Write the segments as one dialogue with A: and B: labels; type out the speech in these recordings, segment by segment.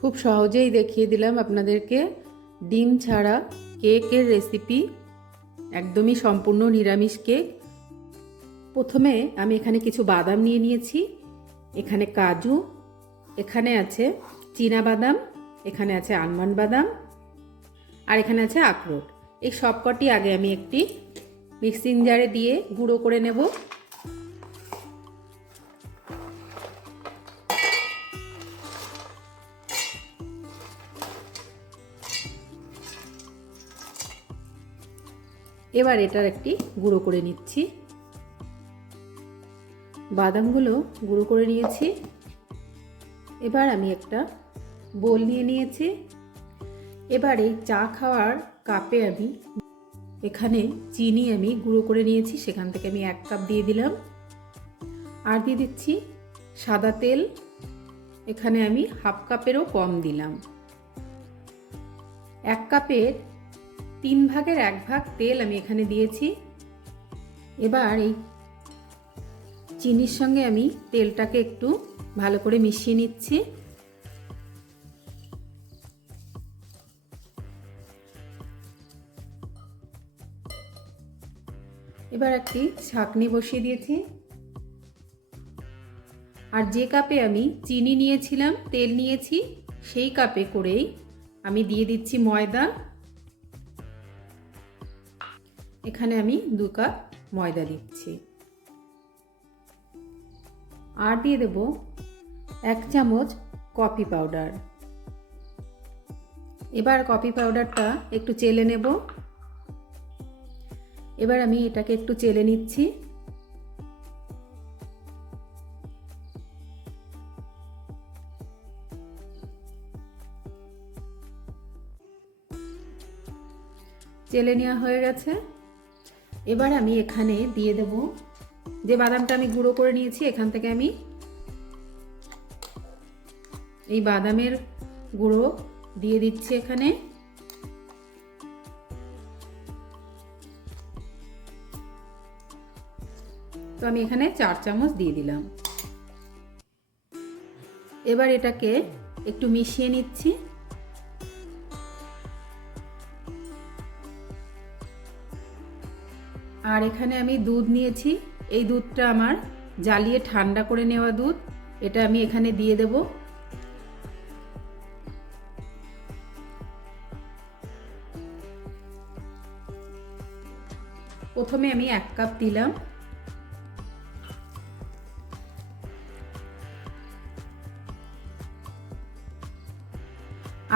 A: খুব সহজেই দেখিয়ে দিলাম আপনাদেরকে। ডিম ছাড়া কেকের রেসিপি একদমই সম্পূর্ণ নিরামিষ কেক। প্রথমে আমি এখানে কিছু বাদাম নিয়ে নিয়েছি। এখানে কাজু, এখানে আছে চীনা বাদাম, এখানে আছে আলমন্ড বাদাম, আর এখানে আছে আখরোট। এই সবকটি আগে আমি একটি মিক্সিং জারে দিয়ে গুঁড়ো করে নেব। এবার এটার একটি গুঁড়ো করে নিচ্ছি। বাদামগুলো গুঁড়ো করে নিয়েছি। এবার আমি একটা বোল নিয়ে নিয়েছি। এবার এই চা খাওয়ার কাপে আমি এখানে চিনি আমি গুঁড়ো করে নিয়েছি, সেখান থেকে আমি এক কাপ দিয়ে দিলাম। আর দিয়ে দিচ্ছি সাদা তেল, এখানে আমি হাফ কাপেরও কম দিলাম। এক কাপের তিন ভাগের এক ভাগ তেল আমি এখানে দিয়েছি। এবার এই চিনির সঙ্গে আমি তেলটাকে একটু ভালো করে মিশিয়ে নিচ্ছি। এবার একটি ছাকনি বসিয়ে দিয়েছি। আর যে কাপে আমি চিনি নিয়েছিলাম, তেল নিয়েছি, সেই কাপে করেই আমি দিয়ে দিচ্ছি ময়দা। এখানে আমি দু কাপ ময়দা দিচ্ছি। আর দিয়ে দেব এক চামচ কফি পাউডার। এবার কফি পাউডারটা একটু চেলে নেব। এবার আমি এটাকে একটু চেলে নিচ্ছি। চেলে নেওয়া হয়ে গেছে। এবার আমি এখানে দিয়ে দেব যে বাদামটা আমি গুঁড়ো করে নিয়েছি, এখান থেকে আমি এই বাদামের গুঁড়ো দিয়ে দিচ্ছি এখানে। তো আমি এখানে চার চামচ দিয়ে দিলাম। এবার এটাকে একটু মিশিয়ে নিচ্ছি। আর এখানে আমি দুধ নিয়েছি। এই দুধটা আমার জ্বালিয়ে ঠান্ডা করে নেওয়া দুধ। এটা আমি এখানে দিয়ে দেব। প্রথমে আমি এক কাপ দিলাম।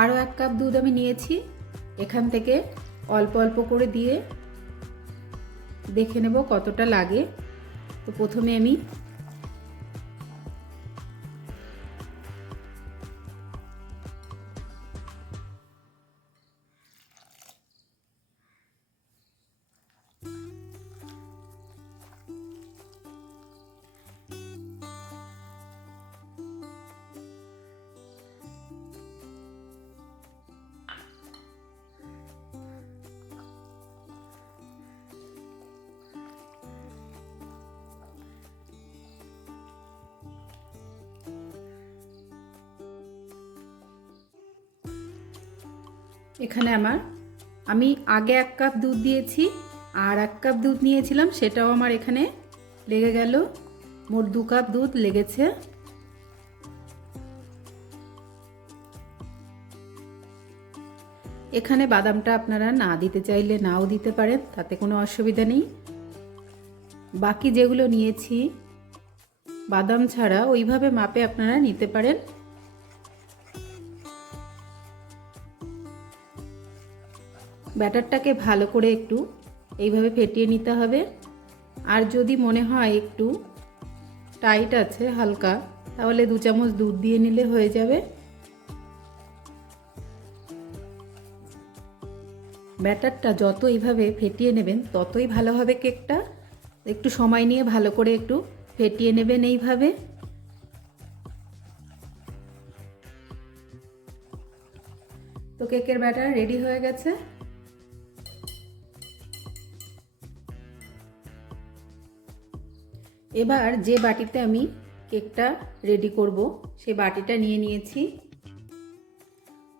A: আরও এক কাপ দুধ আমি নিয়েছি। এখান থেকে অল্প অল্প করে দিয়ে দেখে নেব কতটা লাগে। তো প্রথমে আমি এখানে আমার। আমি আগে এক কাপ দুধ দিয়েছি, আর এক কাপ দুধ নিয়েছিলাম, সেটাও আমার এখানে লেগে গেল। মোট দু কাপ দুধ লেগেছে। এখানে বাদামটা আপনারা না দিতে চাইলে নাও দিতে পারেন, তাতে কোনো অসুবিধা নেই। বাকি যেগুলো নিয়েছি, বাদাম ছাড়া ওইভাবে মাপে আপনারা নিতে পারেন। ব্যাটারটাকে ভালো করে একটু এইভাবে ফেটিয়ে নিতে হবে। আর যদি মনে হয় একটু টাইট আছে হালকা, তাহলে দু চামচ দুধ দিয়ে নিলে হয়ে যাবে। ব্যাটারটা যত এইভাবে ফেটিয়ে নেবেন, ততই ভালো হবে কেকটা। একটু সময় নিয়ে ভালো করে একটু ফেটিয়ে নেবেন এইভাবে। তো কেকের ব্যাটার রেডি হয়ে গেছে। এবার যে বাটিতে আমি কেকটা রেডি করব, সে বাটিটা নিয়ে নিয়েছি।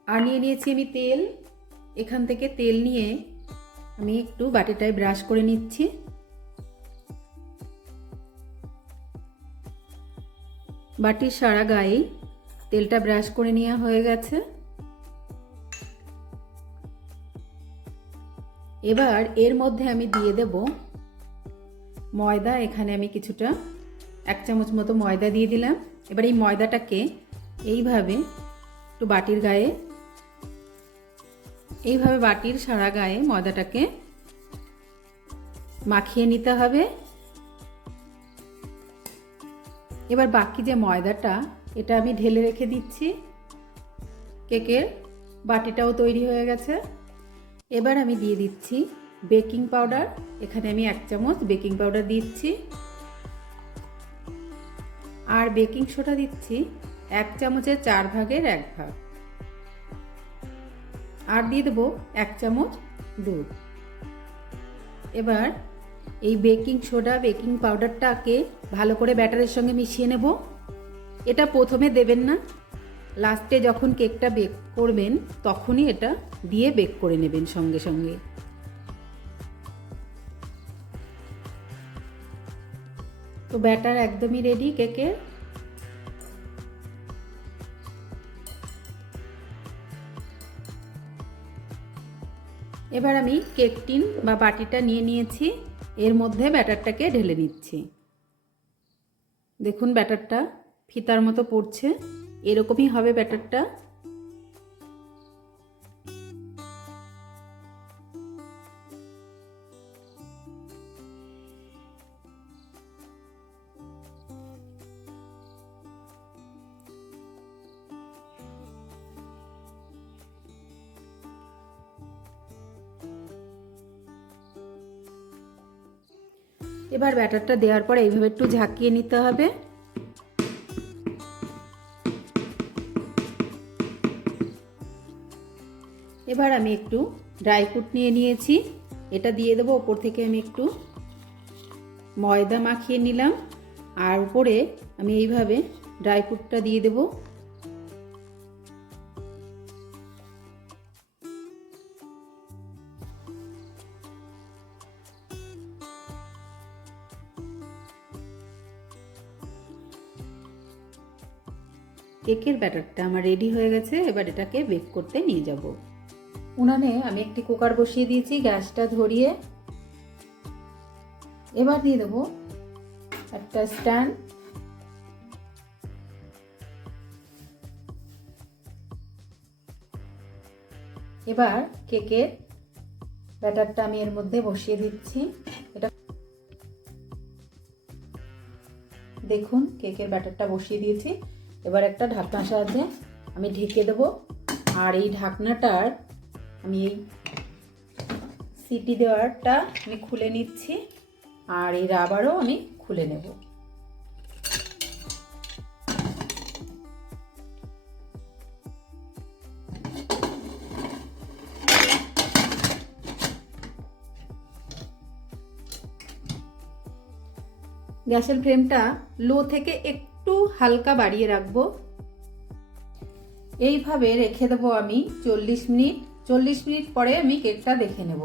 A: আর নিয়ে নিয়েছি আমি তেল। এখান থেকে তেল নিয়ে আমি একটু বাটিটায় ব্রাশ করে নিচ্ছি। বাটির সারা গায়ে তেলটা ব্রাশ করে নেওয়া হয়ে গেছে। এবার এর মধ্যে আমি দিয়ে দেব ময়দা, এখানে আমি কিছুটা এক চামচ মতো ময়দা দিয়ে দিলাম। এবার এই ময়দাটাকে এইভাবে একটু বাটির গায়ে, এইভাবে বাটির সারা গায়ে ময়দাটাকে মাখিয়ে নিতে হবে। এবার বাকি যে ময়দাটা, এটা আমি ঢেলে রেখে দিচ্ছি। কেকের বাটিটাও তৈরি হয়ে গেছে। এবার আমি দিয়ে দিচ্ছি বেকিং পাউডার। এখানে আমি এক চামচ বেকিং পাউডার দিচ্ছি। আর বেকিং সোডা দিচ্ছি এক চামচের চার ভাগের এক ভাগ। আর দিয়ে দেবো এক চামচ দুধ। এবার এই বেকিং সোডা, বেকিং পাউডারটাকে ভালো করে ব্যাটারের সঙ্গে মিশিয়ে নেব। এটা প্রথমে দেবেন না। লাস্টে যখন কেকটা বেক করবেন, তখনই এটা দিয়ে বেক করে নেবেন সঙ্গে সঙ্গে। তো ব্যাটার একদমই রেডি কেকের এবার আমি কেক টিন বা বাটিটা নিয়ে নিয়েছি, এর মধ্যে ব্যাটারটাকে ঢেলে নিচ্ছি। দেখুন ব্যাটারটা ফিতার মতো পড়ছে, এরকমই হবে ব্যাটারটা। এবার ব্যাটারটা দেওয়ার পর এইভাবে একটু ঝাঁকিয়ে নিতে হবে। এবার আমি একটু ড্রাই ফ্রুট নিয়ে নিয়েছি। এটা দিয়ে দেবো, ওপর থেকে আমি একটু ময়দা মাখিয়ে নিলাম। আর উপরে আমি এইভাবে ড্রাই ফ্রুটটা দিয়ে দেবো। কেকের ব্যাটারটা আমার রেডি হয়ে গেছে, এবার এটাকে বেক করতে নিয়ে যাব। উনানে আমি একটি কুকার বসিয়ে দিয়েছি, গ্যাসটা ধরিয়ে। এবার দিয়ে দেবো একটা স্ট্যান্ড। এবার কেকের ব্যাটারটা আমি এর মধ্যে বসিয়ে দিচ্ছি। এটা দেখুন, কেকের ব্যাটারটা বসিয়ে দিয়েছি। এবার একটা ঢাকনার সাহায্যে আমি ঢেকে দেব। আর এই ঢাকনাটার আমি এই সিটি দেওয়ারটা আমি খুলে নিচ্ছি আর এই রাবারও আমি খুলে নেব। গ্যাসের ফ্লেমটা লো থেকে একটু হালকা বাড়িয়ে রাখব। এইভাবে রেখে দেবো আমি চল্লিশ মিনিট। চল্লিশ মিনিট পরে আমি কেকটা দেখে নেব।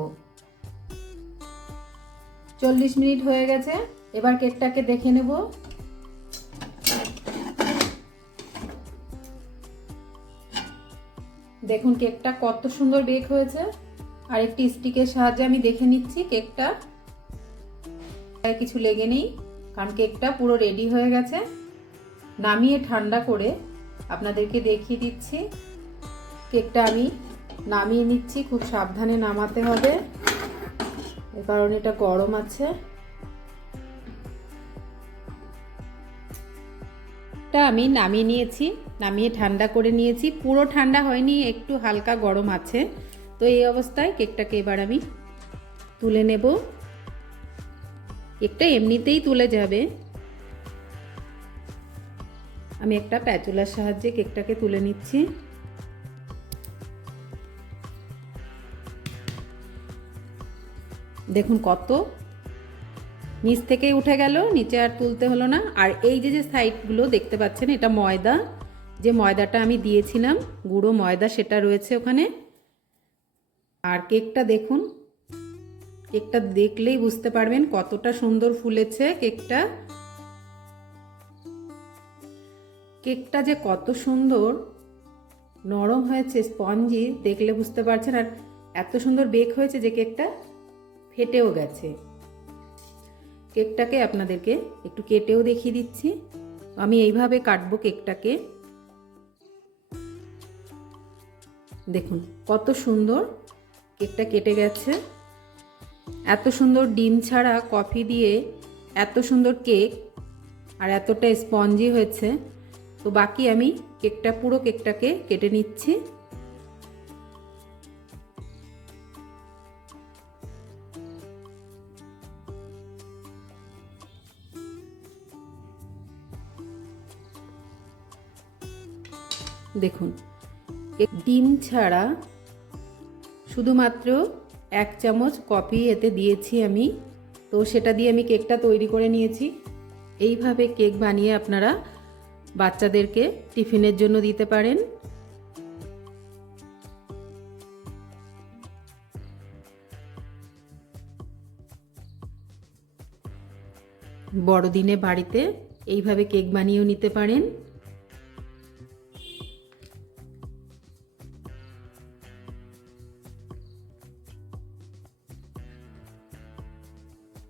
A: চল্লিশ মিনিট হয়ে গেছে, এবার কেকটাকে দেখে নেব। দেখুন কেকটা কত সুন্দর বেক হয়েছে। আর একটি স্টিকের সাহায্যে আমি দেখে নিচ্ছি কেকটা। কিছু লেগে নেই, কারণ কেকটা পুরো রেডি হয়ে গেছে। নামিয়ে ঠান্ডা করে আপনাদেরকে দেখিয়ে দিচ্ছি। কেকটা আমি নামিয়ে নিচ্ছি, খুব সাবধানে নামাতে হবে। কারণ এটা গরম আছে। টা আমি নামিয়ে নিয়েছি, নামিয়ে ঠান্ডা করে নিয়েছি। পুরো ঠান্ডা হয়নি, একটু হালকা গরম আছে। তো এই অবস্থায় কেকটাকে এবার আমি তুলে নেব। কেকটা এমনিতেই তুলে যাবে। আমি একটা প্যাচুলার সাহায্যে কেকটাকে তুলে নিচ্ছি। দেখুন কত নিচ থেকেই উঠে গেল, নিচে আর তুলতে হলো না। আর এই যে যে সাইডগুলো দেখতে পাচ্ছেন, এটা ময়দা। যে ময়দাটা আমি দিয়েছিলাম, গুঁড়ো ময়দা, সেটা রয়েছে ওখানে। আর কেকটা দেখুন, কেকটা দেখলেই বুঝতে পারবেন কতটা সুন্দর ফুলেছে কেকটা। কেকটা যে কত সুন্দর, নরম হয়েছে, স্পঞ্জি, দেখলে বুঝতে পারছেন, আর এত সুন্দর বেক হয়েছে যে কেকটা ফেটেও গেছে। কেকটাকে আপনাদেরকে একটু কেটেও দেখিয়ে দিচ্ছি। আমি এইভাবে কাটবো কেকটাকে। দেখুন, কত সুন্দর কেকটা কেটে গেছে। এত সুন্দর ডিম ছাড়া কফি দিয়ে এত সুন্দর কেক, আর এতটা স্পঞ্জি হয়েছে। তো বাকি আমি কেকটা, পুরো কেকটাকে কেটে নিচ্ছি। দেখুন ডিম ছাড়া শুধুমাত্র এক চামচ কফি এতে দিয়েছি আমি। তো সেটা দিয়ে আমি কেকটা তৈরি করে নিয়েছি। এইভাবে কেক বানিয়ে আপনারা বাচ্চাদেরকে টিফিনের জন্য দিতে পারেন। বড়দিনে বাড়িতে এইভাবে কেক বানিয়েও নিতে পারেন।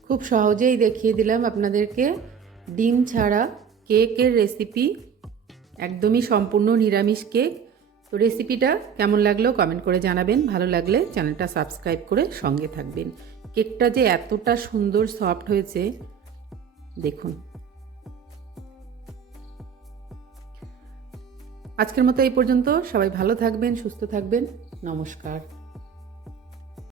A: খুব সহজেই দেখিয়ে দিলাম আপনাদেরকে। ডিম ছাড়া কেকের রেসিপি একদমই সম্পূর্ণ নিরামিষ কেক তো রেসিপিটা কেমন লাগল কমেন্ট করে জানাবেন। ভালো লাগলে চ্যানেলটা সাবস্ক্রাইব করে সঙ্গে থাকবেন। কেকটা যে এতটা সুন্দর সফট হয়েছে, দেখুন। আজকের মতো এই পর্যন্ত। সবাই ভালো থাকবেন, সুস্থ থাকবেন। নমস্কার।